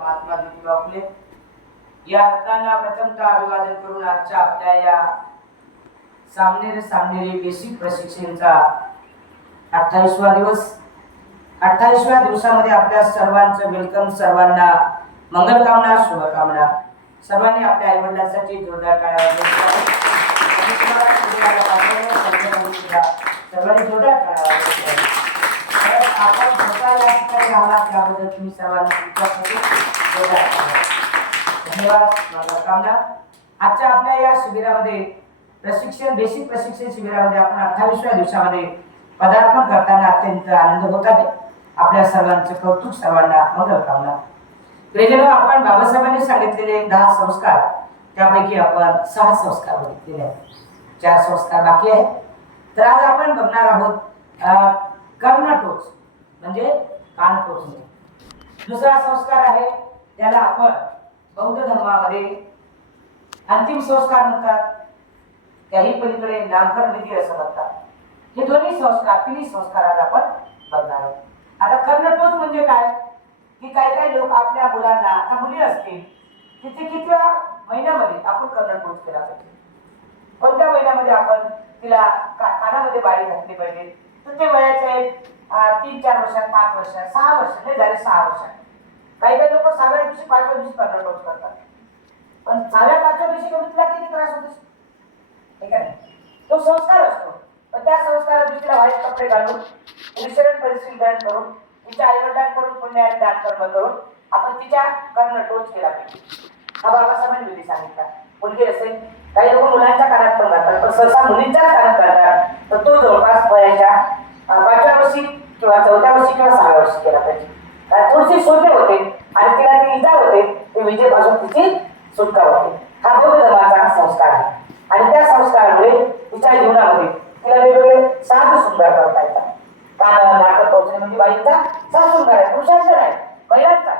महात्मा ज्योतिबा फुले या हक्कांना प्रथमतः अभिवादन करून आजच्या आपल्या या सामनेरे बेसिक प्रशिक्षणाचा 28वा दिवस 28व्या दिवसामध्ये आपल्या सर्वांचं वेलकम, सर्वांना मंगलकामना, शुभकामना. सर्वांनी आपल्या आईवडिलांसाठी जोरदार टाळ्या वाजवाव्या. सर्वांनी जोरदार टाळ्या वाजवाव्या. आपण स्वतः या ठिकाणी आहात त्याबद्दल तुम्ही सर्वांनी जोरदार धन्यवाद, मंगलकामना. आजच्या आपल्या या शिबिरामध्ये बेसिक प्रशिक्षण शिबिरामध्ये आपण 28व्या दिवसामध्ये पदार्पण करताना अत्यंत आनंद होत आहे. आपल्या सर्वांचे कौतुक, सर्वांना मंगलकामना. प्रियजनो, आपण बाबासाहेबांनी सांगितलेले 10 संस्कार त्यापैकी आपण 6 संस्कार बघितलेले आहेत. 4 संस्कार बाकी आहेत. तर आज आपण बघणार आहोत कर्णटोच म्हणजे कान टोचणे. दुसरा संस्कार आहे त्याला आपण बौद्ध धर्मामध्ये अंतिम संस्कार म्हणतात, त्याही पलीकडे नामकरण विधी असं म्हणतात. हे दोन्ही संस्कार, तिन्ही संस्कार आज आपण बघणार आहोत. आता कर्णटोच म्हणजे काय की काही लोक आपल्या मुलांना, आता मुली असतील तिथे कितव्या महिन्यामध्ये आपण कर्णटोच केला पाहिजे, कोणत्या महिन्यामध्ये आपण तिला कानामध्ये बाळी घातली पाहिजे. तर ते वयाचे 3-4 वर्षात, 5 वर्षात, 6 वर्षात, हे झाले 6 वर्षात. काही लोक 6व्या दिवशी 5व्या दिवशी कर्णटोच करतात. पण 6व्या-5व्या दिवशी कमी तिला किती त्रास होतो ठीक आहे. तो संस्कार असतो. पण त्या संस्कारा दिवशीला व्हाईट कपडे घालून, विसरण परिशीलन करून, तिच्या आईवडिलांकडून पुण्यात दान कर्म करून आपण तिच्या कर्णटोच केला पाहिजे. हा बाबासाहेबांनी विधी सांगितला. मुलगी असेल, काही लोक मुलांच्या कानात पण घालतात, पण सहसा मुलींच्याच कानात घालतात. तर तो जवळपास वयाच्या 5व्या वर्षी किंवा 4थ्या वर्षी किंवा 6व्या वर्षी केला पाहिजे. थोडीशी शोधे होते आणि तिला ती इजा होते, ते विजेपासून तिची सुटका होते. हा बौद्ध धर्माचा संस्कार आहे. आणि त्या संस्कारामुळे तिच्या जीवनामध्ये तिला वेगवेगळे साध सुंदर करता येतात. कान नाक टोचणे म्हणजे बाईंचा साज शृंगार आहे, पुरुषांचा नाही, महिलांचा.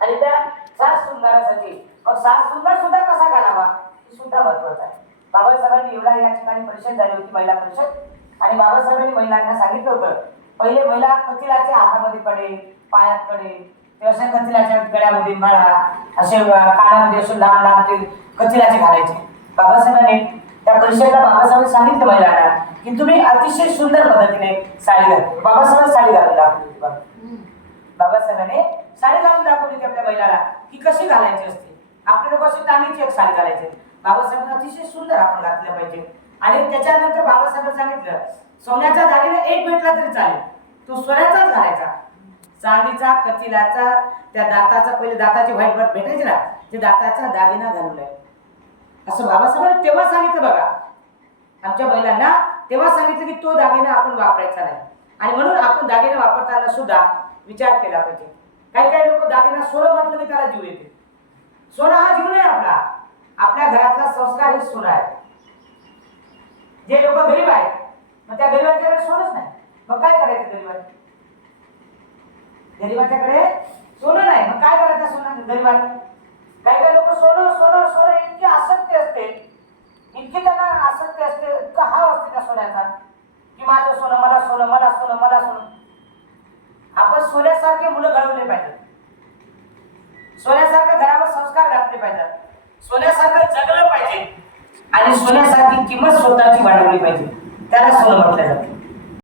आणि त्या साज शृंगारासाठी मग साज शृंगार सुद्धा कसा घालावा हे सुद्धा महत्वाचं आहे. बाबासाहेबांनी एवढा या ठिकाणी परिषद झाली होती, महिला परिषद. आणि बाबासाहेबांनी महिलांना सांगितलं होतं, पहिले महिला कथिलाच्या हातामध्ये कडे, पायात कडे, ते अशा कथिलाच्या गळ्यामध्ये माळा, असे कानामध्ये असे लांब लांब ते कथिलाचे घालायचे. बाबासाहेबांनी त्या परिषदेला बाबासाहेबांनी सांगितलं महिलांना की तुम्ही अतिशय सुंदर पद्धतीने साडी घालतो. बाबासाहेबांनी साडी घालून दाखवली. बाबासाहेबांनी साडी घालून दाखवली की आपल्या महिलाला की कशी घालायची असते. आपले लोक अशी टांगीची एक साडी घालायची. बाबासाहेबांनी अतिशय सुंदर आपण घातलं पाहिजे. आणि त्याच्यानंतर बाबासाहेबांनी सांगितलं सोन्याच्या दागिने एक भेटला तरी चालेल, तो सोन्याचाच घालायचा. चांदीचा, कथिलाचा, त्या दाताचा, पहिले दाताची व्हाईट बर्ड भेटायचे ना, ते दाताचा दागिना घालून आहे असं बाबासाहेबांनी तेव्हा सांगितलं. बघा, आमच्या महिलांना तेव्हा सांगितलं की तो दागिना आपण वापरायचा नाही. आणि म्हणून आपण दागिने वापरताना सुद्धा विचार केला पाहिजे. काही लोक दागिना सोनं म्हटलं की त्याला जीव येते. सोनं हा जीव नाही आपला. आपल्या घरातला संस्कार हे सोनं आहे. जे लोक गरीब आहेत, मग त्या गरीबांच्याकडे सोनच नाही, मग काय करायचं? गरीबाच्याकडे सोनं नाही, मग काय करायचं सोनं गरीबाला? काही लोक सोनं सोनं सोनं इतकी आसक्ती असते, इतकी त्यांना आसक्ती असते, इतका हाव असते त्या सोन्याचा की माझं सोनं, मला सोनं, मला सोनं, मला सोनं. आपण सोन्यासारखे मुलं घडवले पाहिजेत. सोन्यासारखे घरावर संस्कार घातले पाहिजेत. सोन्यासारखं जगलं पाहिजे आणि सोन्यासारखी किंमत स्वतःची वाढवली पाहिजे. त्याला सोनं म्हटलं जातं.